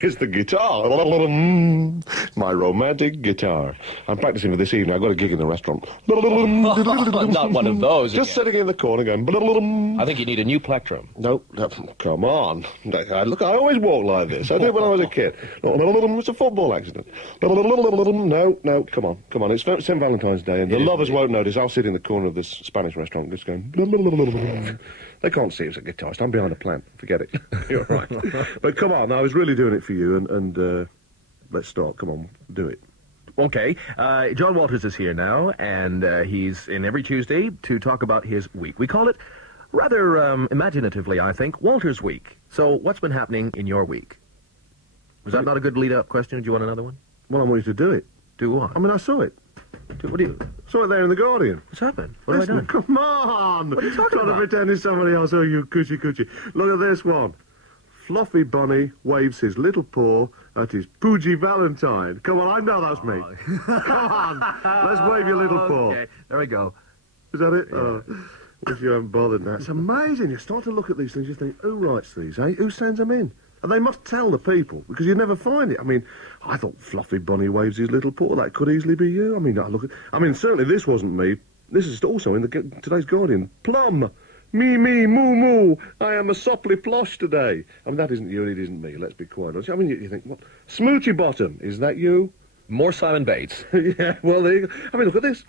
It's the guitar. My romantic guitar. I'm practicing for this evening. I've got a gig in the restaurant. Not one of those Just again. sitting in the corner going... I think you need a new plectrum. No, come on. Look, I always walk like this. I did when I was a kid. It's a football accident. No, come on. It's St. Valentine's Day, and the lovers won't notice. I'll sit in the corner of this Spanish restaurant just going... They can't see it's a guitarist. I'm behind a plant. Forget it. You're right. But come on, I was really doing it for you, and let's start. Come on, do it. Okay, John Walters is here now, and he's in every Tuesday to talk about his week. We call it, rather imaginatively, I think, Walters' Week. So what's been happening in your week? Was that not a good lead-up question? Do you want another one? Well, I want you to do it. Do what? I mean, I saw it. What do you... Saw it there in The Guardian. What's happened? What have I done? Come on! What are you talking Trying about? to pretend it's somebody else. Oh, you coochie. Look at this one. Fluffy Bunny waves his little paw at his Poogie Valentine. Come on, I know that's me. Come on, let's wave your little paw. Okay, there we go. Is that it? Yeah. Oh, if you haven't bothered now. It's amazing. You start to look at these things, you think, who writes these, eh? Who sends them in? And they must tell the people, because you never find it. I mean, I thought Fluffy Bunny waves his little paw. That could easily be you. I mean, certainly this wasn't me. This is also in today's Guardian. Plum. Me, moo, moo. I am a sopply plosh today. I mean, that isn't you and it isn't me. Let's be quite honest. I mean, you think, what? Smoochy Bottom. Is that you? More Simon Bates. Yeah, well, there you go. I mean, look at this.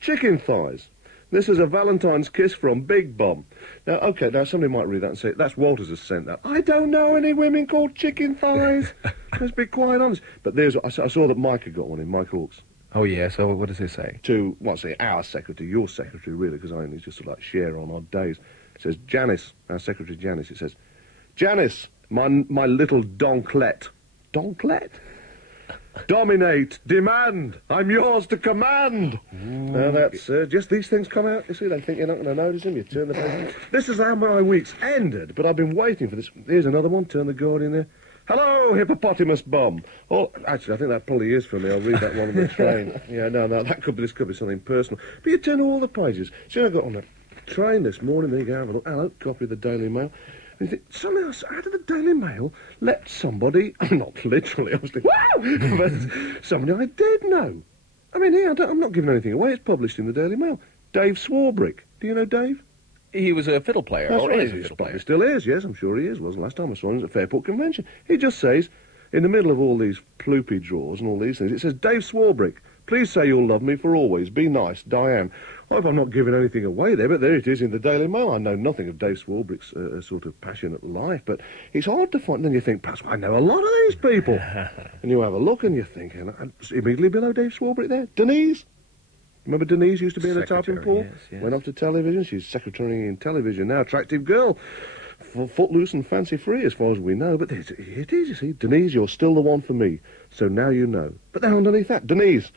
Chicken thighs. This is a Valentine's kiss from Big Bum. Now, OK, now somebody might read that and say, that's Walters has sent that. I don't know any women called chicken thighs. Let's be quite honest. But I saw that Mike had got one in, Mike Hawkes. Oh, yeah, so what does it say? To, our secretary, your secretary, really, because I only just sort of like share on odd days. It says, Janice, our secretary Janice, it says, Janice, my little donklet. Donklet? Dominate, demand, I'm yours to command. Now that's, just these things come out, you see, they think you're not going to notice them, you turn the page. This is how my week's ended, but I've been waiting for this. Here's another one, turn the Guardian there. Hello, hippopotamus bum. Oh, actually, I think that probably is for me. I'll read that one on the train. Yeah, no, this could be something personal. But you turn to all the pages. See, I got on a train this morning, there you go, have a look. Hello, copy of the Daily Mail. And you think, somehow, out of the Daily Mail, let somebody, not literally, obviously, wow, but somebody I did know. I mean, here, I'm not giving anything away. It's published in the Daily Mail. Dave Swarbrick. Do you know Dave? He was a fiddle player. That's or right. is a He fiddle player. still is, yes, I'm sure he is. Wasn't last time I saw him at Fairport Convention. He just says, in the middle of all these ploopy draws and all these things, it says, Dave Swarbrick, please say you'll love me for always. Be nice, Diane. I hope I'm not giving anything away there, but there it is in the Daily Mail. I know nothing of Dave Swarbrick's sort of passionate life, but it's hard to find. Then you think, perhaps I know a lot of these people. And you have a look and you think, and immediately below Dave Swarbrick there, Denise. Remember Denise used to be in the typing pool? Yes. Went off to television. She's secretary in television now. Attractive girl. Footloose and fancy-free as far as we know. But it is, you see. Denise, you're still the one for me. So now you know. But then underneath that, Denise,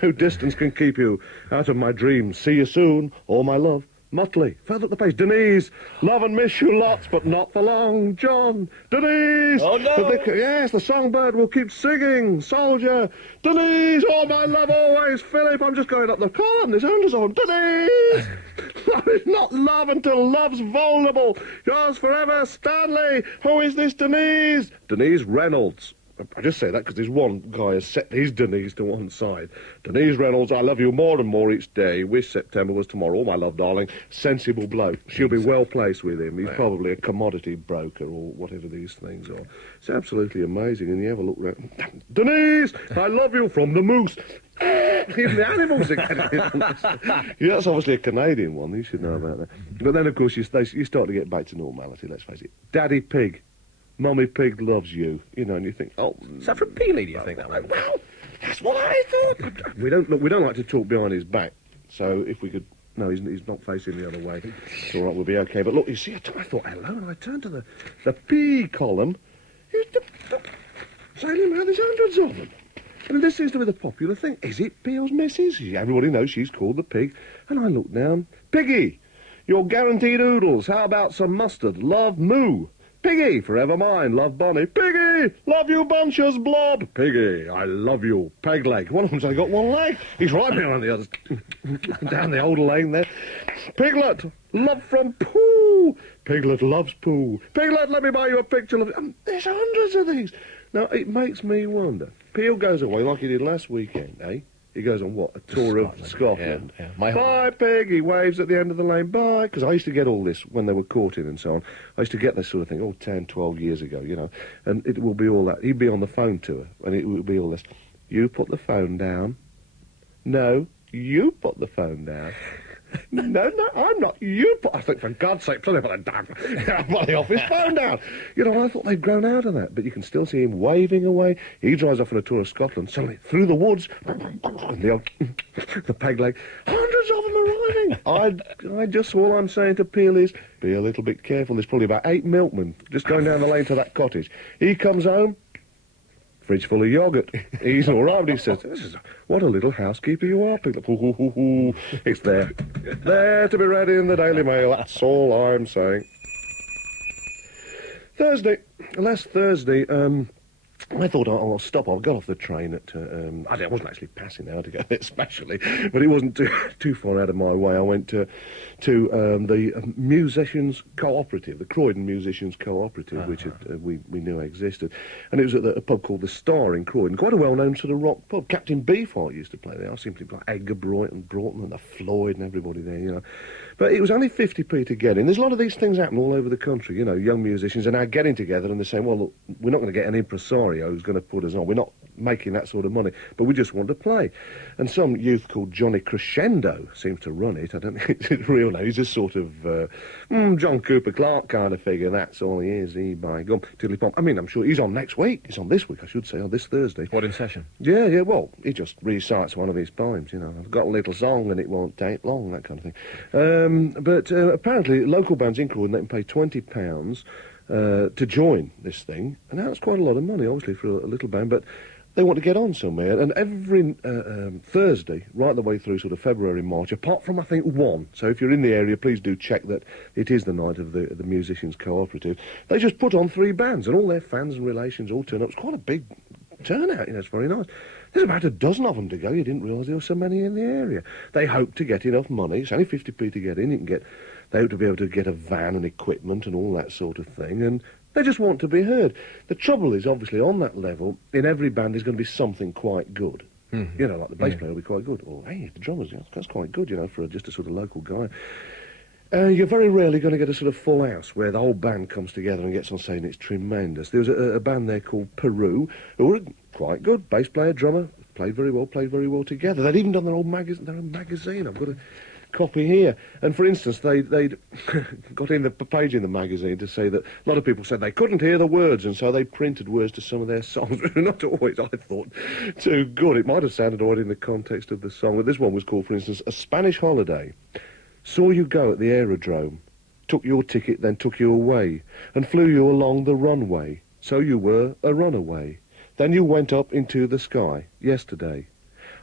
no distance can keep you out of my dreams. See you soon, all my love. Motley, further up the page. Denise, love and miss you lots, but not for long. John, Denise. Oh, no. Yes, the songbird will keep singing. Soldier, Denise, all my love always. Philip, I'm just going up the column. There's hundreds of them. Denise. Love is not love until love's vulnerable. Yours forever, Stanley. Who is this Denise? Denise Reynolds. I just say that because there's one guy has set his Denise to one side. Denise Reynolds, I love you more and more each day. Wish September was tomorrow. Oh, my love, darling. Sensible bloke. She'll be well placed with him. He's probably a commodity broker or whatever these things are. It's absolutely amazing. And you have a look around. Denise, I love you from the moose. Even the animals are getting yeah, that's obviously a Canadian one. You should know about that. But then, of course, you start to get back to normality, let's face it. Daddy Pig. Mummy Pig loves you, you know, and you think, oh... Is that from Peely, do you think, that one? Well, that's what I thought. we don't like to talk behind his back, so if we could... No, he's not facing the other way. It's all right, we'll be okay. But look, you see, I thought, hello, and I turned to the P column. Sailing Mail, there's hundreds of them. I mean, this seems to be the popular thing. Is it Peel's missus? Everybody knows she's called the Pig. And I look down. Piggy, you're guaranteed oodles. How about some mustard? Love, Moo. Piggy, forever mine, love Bonnie. Piggy, love you bunches, blob. Piggy, I love you, peg leg. One of them's only got one leg. He's right behind the others. Down the old lane there. Piglet, love from Pooh. Piglet loves Pooh. Piglet, let me buy you a picture of... there's hundreds of these. Now, it makes me wonder. Peel goes away like he did last weekend, eh? He goes on, what, a tour of Scotland. Yeah, yeah. Bye, Peg. He waves at the end of the lane. Bye. Because I used to get all this when they were courting and so on. I used to get this sort of thing, 10, 12 years ago, you know. And it will be all that. He'd be on the phone to her, and it would be all this. You put the phone down. No, you put the phone down. No, I'm not. You put... I think, for God's sake, put the office phone down. You know, I thought they'd grown out of that, but you can still see him waving away. He drives off on a tour of Scotland, suddenly, through the woods, the peg leg, hundreds of them arriving. I just, all I'm saying to Peel is, be a little bit careful. There's probably about 8 milkmen just going down the lane to that cottage. He comes home, fridge full of yoghurt. He's all right, but he says, what a little housekeeper you are, Peel. It's there. There to be read in the Daily Mail. That's all I'm saying. Last Thursday, I thought I'll stop. I got off the train at... I wasn't actually passing out to go there specially, but it wasn't too far out of my way. I went to the Musicians Cooperative, the Croydon Musicians Cooperative, which we knew existed. And it was at a pub called The Star in Croydon, quite a well-known sort of rock pub. Captain Beefheart used to play there. I simply like Edgar Broughton and the Floyd and everybody there, you know. But it was only 50p to get in. There's a lot of these things happen all over the country, you know. Young musicians are now getting together and they're saying, well, look, we're not going to get an impresario who's going to put us on. We're not making that sort of money, but we just want to play. And some youth called Johnny Crescendo seems to run it. I don't think it's his real name. He's just sort of John Cooper Clarke kind of figure. That's all he is. He, by gum, tiddly pom. I mean, I'm sure he's on next week. He's on this week, I should say, on this Thursday. What, in session? Yeah, well, he just recites one of his poems, you know. I've got a little song and it won't take long, that kind of thing. But apparently, local bands in Croydon, they can pay £20 to join this thing, and that's quite a lot of money, obviously, for a little band, but they want to get on somewhere, and every Thursday, right the way through sort of February, March, apart from, I think, one, so if you're in the area, please do check that it is the night of the Musicians Cooperative, they just put on 3 bands, and all their fans and relations all turn up. It's quite a big turnout, you know, it's very nice. There's about a dozen of them to go. You didn't realise there were so many in the area. They hope to get enough money. It's only 50p to get in. You can get... They hope to be able to get a van and equipment and all that sort of thing, and they just want to be heard. The trouble is, obviously, on that level, in every band there's going to be something quite good. Mm-hmm. You know, like the bass player will be quite good, or, hey, the drummer's, that's quite good, you know, for just a sort of local guy. You're very rarely going to get a sort of full house where the whole band comes together and gets on saying it's tremendous. There was a band there called Peru, who were quite good, bass player, drummer, played very well together. They'd even done their own magazine. I've got a copy here. And for instance, they'd got in the page in the magazine to say that a lot of people said they couldn't hear the words, and so they printed words to some of their songs. Not always, I thought, too good. It might have sounded odd in the context of the song, but this one was called, for instance, A Spanish Holiday. Saw you go at the aerodrome, took your ticket, then took you away, and flew you along the runway. So you were a runaway. Then you went up into the sky yesterday.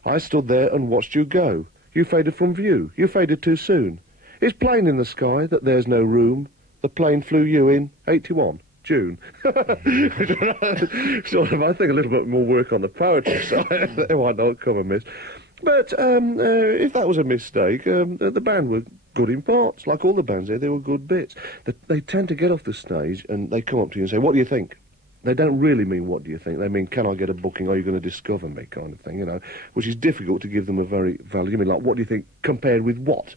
I stood there and watched you go. You faded from view. You faded too soon. It's plain in the sky that there's no room. The plane flew you in 81, June. Sort of, I think a little bit more work on the poetry side. They might not come amiss. But if that was a mistake, the band were good in parts. Like all the bands there, they were good bits. They tend to get off the stage and they come up to you and say, what do you think? They don't really mean, what do you think? They mean, can I get a booking? Are you going to discover me? Kind of thing, you know, which is difficult to give them a very valid. You mean, like, what do you think compared with what?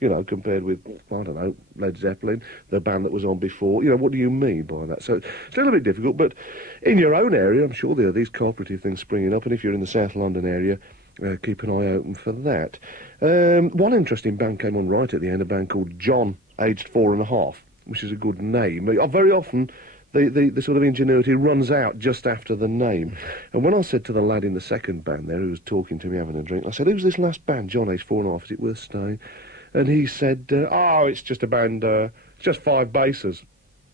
You know, compared with, I don't know, Led Zeppelin, the band that was on before. You know, what do you mean by that? So it's a little bit difficult, but in your own area, I'm sure there are these cooperative things springing up, and if you're in the South London area, keep an eye open for that. One interesting band came on right at the end, a band called John, aged 4.5, which is a good name. Very often, the sort of ingenuity runs out just after the name. And when I said to the lad in the second band there, who was talking to me having a drink, I said, who's this last band, John, aged 4.5, is it worth staying? And he said, oh, it's just a band, it's just 5 basses.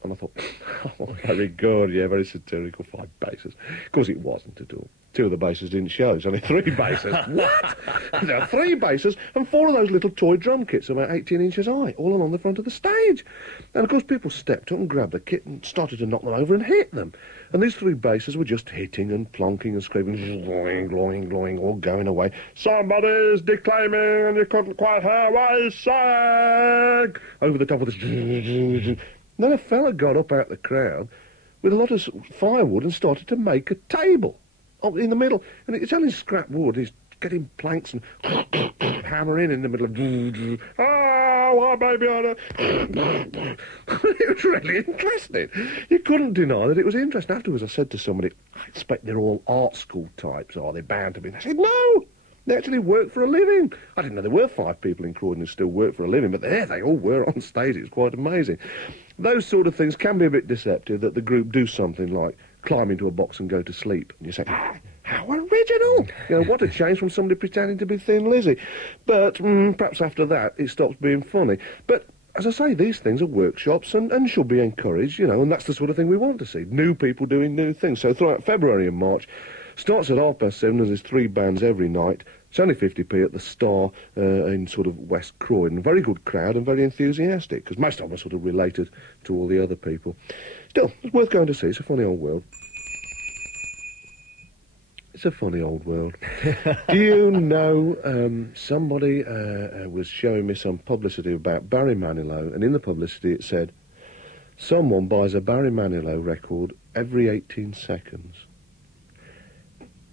And I thought, oh, very good, yeah, very satirical, 5 basses. Of course it wasn't at all. 2 of the basses didn't show, it's only 3 basses. What? There are 3 basses and 4 of those little toy drum kits about 18 inches high, all along the front of the stage. And of course people stepped up and grabbed the kit and started to knock them over and hit them. And these 3 basses were just hitting and plonking and scraping, glowing, glowing, glowing, all going away. Somebody's declaiming and you couldn't quite hear what he sang. Over the top of this. Then a fella got up out the crowd, with a lot of firewood and started to make a table in the middle. And it's only scrap wood. He's getting planks and hammering in the middle of... Oh, baby, it was really interesting. You couldn't deny that it was interesting. Afterwards, I said to somebody, I expect they're all art school types. Are they bound to be? They said, no, they actually work for a living. I didn't know there were 5 people in Croydon who still work for a living, but there they all were on stage. It was quite amazing. Those sort of things can be a bit deceptive, that the group do something like climb into a box and go to sleep. And you say, how original! You know, what a change from somebody pretending to be Thin Lizzy. But perhaps after that, it stops being funny. But as I say, these things are workshops and should be encouraged, you know, and that's the sort of thing we want to see. New people doing new things. So throughout February and March, starts at 7:30, and there's 3 bands every night. It's only 50p at the Star in sort of West Croydon. Very good crowd and very enthusiastic, because most of them are sort of related to all the other people. Still, it's worth going to see. It's a funny old world. It's a funny old world. Do you know, somebody was showing me some publicity about Barry Manilow, and in the publicity it said, someone buys a Barry Manilow record every 18 seconds.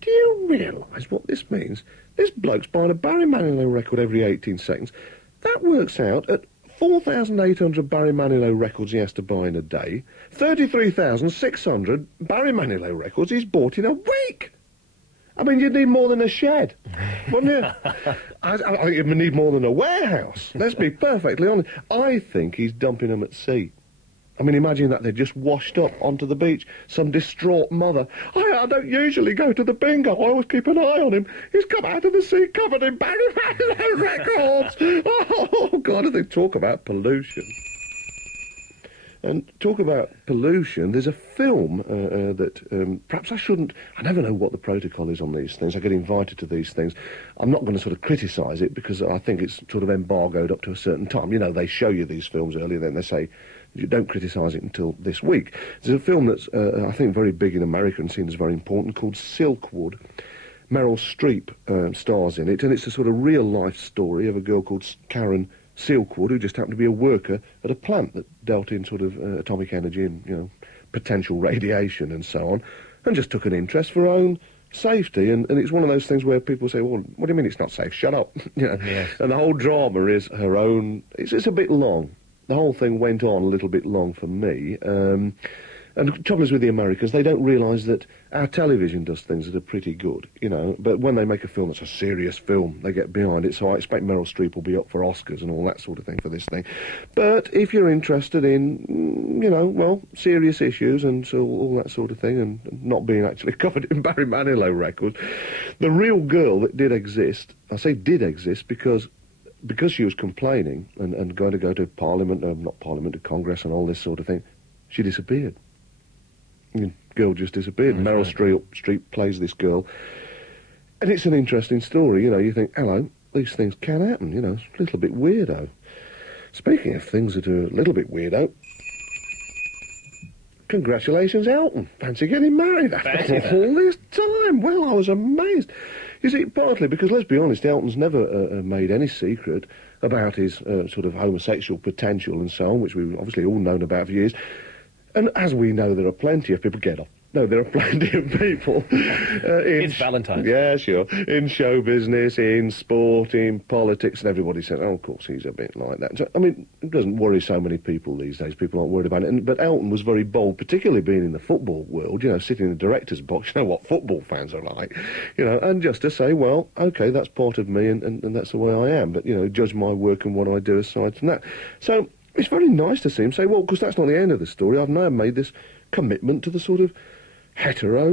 Do you realise what this means? This bloke's buying a Barry Manilow record every 18 seconds. That works out at 4,800 Barry Manilow records he has to buy in a day. 33,600 Barry Manilow records he's bought in a week. I mean, you'd need more than a shed, wouldn't you? I think you'd need more than a warehouse. Let's be perfectly honest. I think he's dumping them at sea. I mean, imagine that they're just washed up onto the beach. Some distraught mother. I don't usually go to the bingo. I always keep an eye on him. He's come out of the sea covered in Barry Manilow records. Oh, God, they talk about pollution. And talk about pollution, there's a film that perhaps I shouldn't... I never know what the protocol is on these things. I get invited to these things. I'm not going to sort of criticise it because I think it's sort of embargoed up to a certain time. You know, they show you these films earlier, then they say, you don't criticise it until this week. There's a film that's, I think, very big in America and seen as very important, called Silkwood. Meryl Streep stars in it, and it's a sort of real-life story of a girl called Karen Silkwood, who just happened to be a worker at a plant that dealt in sort of atomic energy and, you know, potential radiation and so on, and just took an interest for her own safety. And it's one of those things where people say, well, what do you mean it's not safe? Shut up. You know? Yes. And the whole drama is her own... It's a bit long. The whole thing went on a little bit long for me. And the trouble is with the Americans, they don't realise that our television does things that are pretty good, you know, but when they make a film that's a serious film, they get behind it, so I expect Meryl Streep will be up for Oscars and all that sort of thing for this thing. But if you're interested in, you know, well, serious issues and so all that sort of thing, and not being actually covered in Barry Manilow records, the real girl that did exist, I say did exist because she was complaining and going to go to Parliament, not Parliament, to Congress and all this sort of thing, she disappeared. The girl just disappeared. Meryl Streep plays this girl. And it's an interesting story, you know. You think, hello, these things can happen, you know. It's a little bit weirdo. Speaking of things that are a little bit weirdo, congratulations, Elton. Fancy getting married after all this time. Well, I was amazed. You see, partly because, let's be honest, Elton's never made any secret about his sort of homosexual potential and so on, which we've obviously all known about for years. And as we know, there are plenty of people... Get off. No, there are plenty of people... it's Valentine's. Yeah, sure. In show business, in sport, in politics, and everybody says, oh, of course, he's a bit like that. So, I mean, it doesn't worry so many people these days. People aren't worried about it. But Elton was very bold, particularly being in the football world, you know, sitting in the director's box. You know what football fans are like, you know, and just to say, well, OK, that's part of me, and that's the way I am. But, you know, judge my work and what I do aside from that. So... it's very nice to see him say, well, because that's not the end of the story. I've now made this commitment to the sort of hetero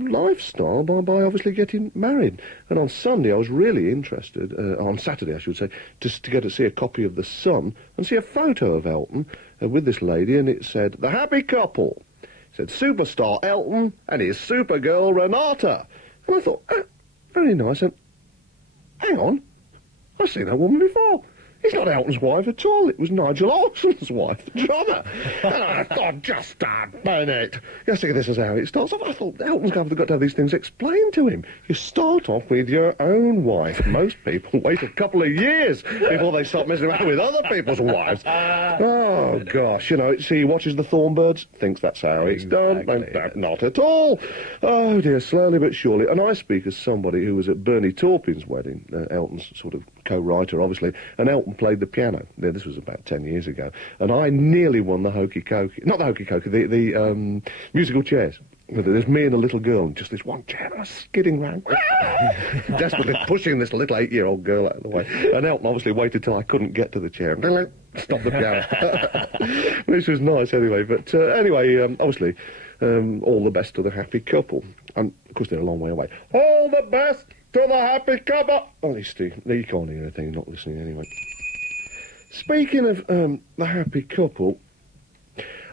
lifestyle by obviously getting married. And on Sunday, I was really interested, on Saturday, I should say, to get to see a copy of The Sun and see a photo of Elton with this lady, and it said, the happy couple. It said, superstar Elton and his supergirl Renata. And I thought, very nice. And hang on, I've seen that woman before. It's not Elton's wife at all. It was Nigel Olsen's wife, the drummer. And I thought, just start Bennett. Yes, this is how it starts off. I thought Elton's got to have these things explained to him. You start off with your own wife. Most people wait a couple of years before they start messing around with other people's wives. Oh, gosh, you know, see, he watches the Thornbirds, thinks that's how it's done. Not at all. Oh, dear, slowly but surely. And I speak as somebody who was at Bernie Taupin's wedding, Elton's sort of co-writer, obviously, and Elton played the piano. Yeah, this was about 10 years ago. And I nearly won the hokey-cokey. Not the hokey-cokey, the musical chairs. There's me and a little girl, and just this one chair, and I was skidding round, desperately pushing this little 8-year-old girl out of the way. And Elton obviously waited till I couldn't get to the chair and stopped the piano. Which was nice anyway. But anyway, obviously, all the best to the happy couple. And, of course, they're a long way away. All the best to the happy couple! Oh, Steve, you can't hear anything, you're not listening anyway. Speaking of the happy couple,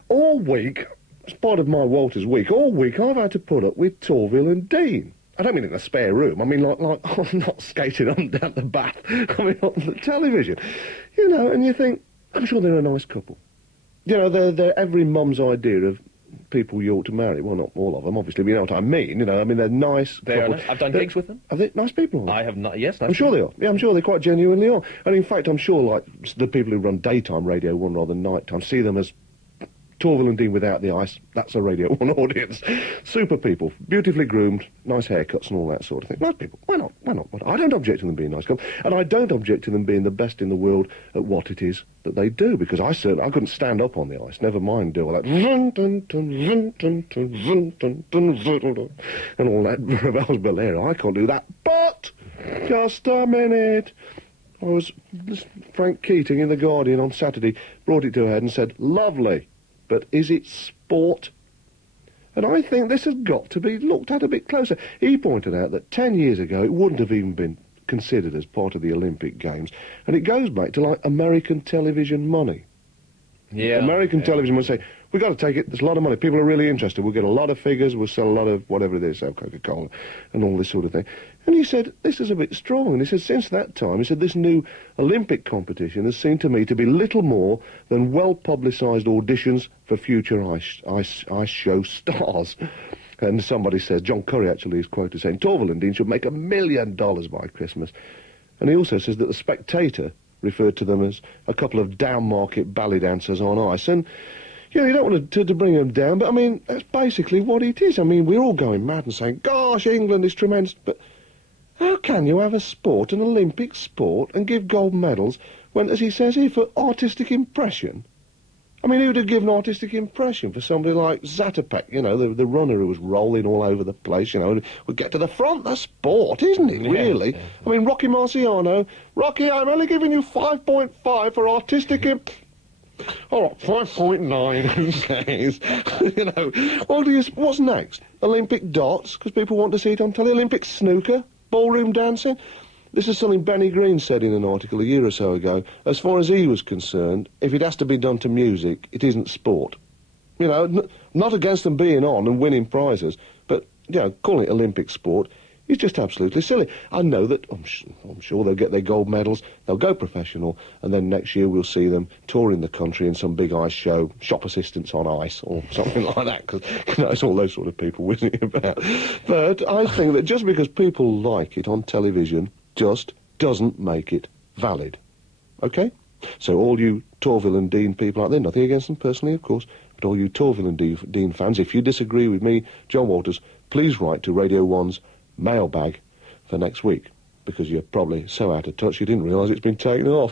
all week, as part of my Walters week, all week I've had to put up with Torvill and Dean. I don't mean in a spare room, I mean like I'm not skating on down the bath, I mean on the television. You know, and you think, I'm sure they're a nice couple. You know, they're every mum's idea of people you ought to marry. Well, not all of them, obviously, but you know what I mean. You know, I mean, they're nice. I've done gigs with them. Are they nice people? I have not, yes. I'm sure they are. Yeah, I'm sure they quite genuinely are. And in fact, I'm sure, like, the people who run daytime Radio 1 rather than nighttime see them as Torvill and Dean without the ice. That's a Radio 1 audience. Super people, beautifully groomed, nice haircuts and all that sort of thing. Nice people. Why not? Why not? I don't object to them being nice couple. And I don't object to them being the best in the world at what it is that they do, because I couldn't stand up on the ice, never mind do all that and all that Rebels Bolero. I can't do that. But just a minute. Frank Keating in The Guardian on Saturday brought it to a head and said, lovely, but is it sport? And I think this has got to be looked at a bit closer. He pointed out that 10 years ago it wouldn't have even been considered as part of the Olympic Games. And it goes back to, like, American television money. Yeah. American television would say, we've got to take it, there's a lot of money, people are really interested, we'll get a lot of figures, we'll sell a lot of whatever it is, sell Coca-Cola and all this sort of thing. And he said, this is a bit strong. And he said, since that time, he said, this new Olympic competition has seemed to me to be little more than well-publicised auditions for future ice show stars. And somebody says, John Curry actually is quoted saying, Torvill and Dean should make $1 million by Christmas. And he also says that The Spectator referred to them as a couple of down-market ballet dancers on ice. And, you know, you don't want to bring them down, but, I mean, that's basically what it is. I mean, we're all going mad and saying, gosh, England is tremendous, but how can you have a sport, an Olympic sport, and give gold medals when, as he says here, for artistic impression? I mean, who'd have given artistic impression for somebody like Zatopek, you know, the runner who was rolling all over the place, you know, and would get to the front? That's sport, isn't it, really? Yeah. I mean, Rocky Marciano, Rocky, I'm only giving you 5.5 for artistic all right, 5.9, you know. Well, what's next? Olympic darts, because people want to see it on telly. Olympic snooker, ballroom dancing. This is something Benny Green said in an article a year or so ago. As far as he was concerned, if it has to be done to music, it isn't sport. You know, not against them being on and winning prizes, but, you know, calling it Olympic sport is just absolutely silly. I know that, I'm sure they'll get their gold medals, they'll go professional, and then next year we'll see them touring the country in some big ice show, shop assistants on ice, or something like that, because, you know, it's all those sort of people whizzing about. But I think that just because people like it on television just doesn't make it valid. OK? So all you Torvill and Dean people out there, nothing against them personally, of course, but all you Torvill and Dean fans, if you disagree with me, John Walters, please write to Radio 1's mailbag for next week, because you're probably so out of touch you didn't realise it's been taken off.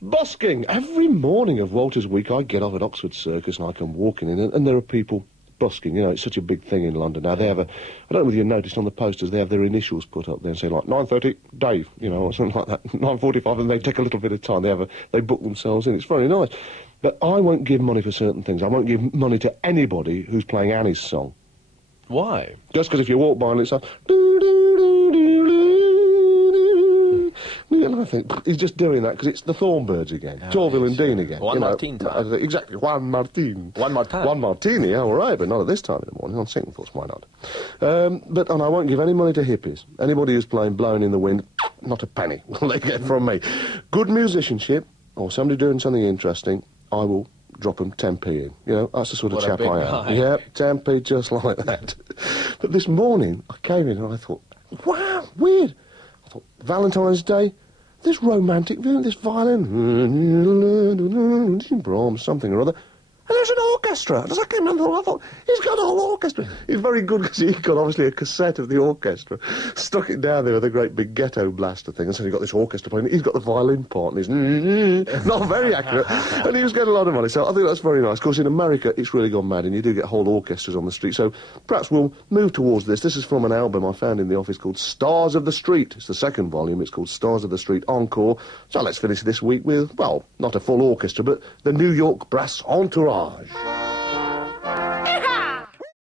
Busking! Every morning of Walters Week I get off at Oxford Circus and I come walking in and there are people busking. You know, it's such a big thing in London now. They have I don't know whether you noticed on the posters, they have their initials put up there and say, like, 9:30, Dave, you know, or something like that. 9:45, and they take a little bit of time. They book themselves in. It's very nice. But I won't give money for certain things. I won't give money to anybody who's playing Annie's song. Why? Just because if you walk by and it's like, and I think he's just doing that because it's the Thornbirds again, Torvill and Dean again. Juan Martin time. Exactly, Juan Martin. One more time. Juan Martini, yeah, all right, but not at this time in the morning. On second thoughts, why not? And I won't give any money to hippies. Anybody who's playing Blowing in the Wind, not a penny will they get from me. Good musicianship, or somebody doing something interesting, I will drop them 10p in. You know, that's the sort of What a chap big I am. guy. Yeah, 10p just like that. But this morning, I came in and I thought, wow, weird. I thought, Valentine's Day, this romantic, this violin, Brahms, something or other. And there's an orchestra. As I came in, I thought, he's got a whole orchestra. He's very good because he got, obviously, a cassette of the orchestra, stuck it down there with a great big ghetto blaster thing, and so he got this orchestra playing. He's got the violin part, and he's not very accurate, and he was getting a lot of money. So I think that's very nice. Of course, in America, it's really gone mad, and you do get whole orchestras on the street. So perhaps we'll move towards this. This is from an album I found in the office called Stars of the Street. It's the second volume. It's called Stars of the Street Encore. So let's finish this week with, well, not a full orchestra, but the New York Brass Entourage.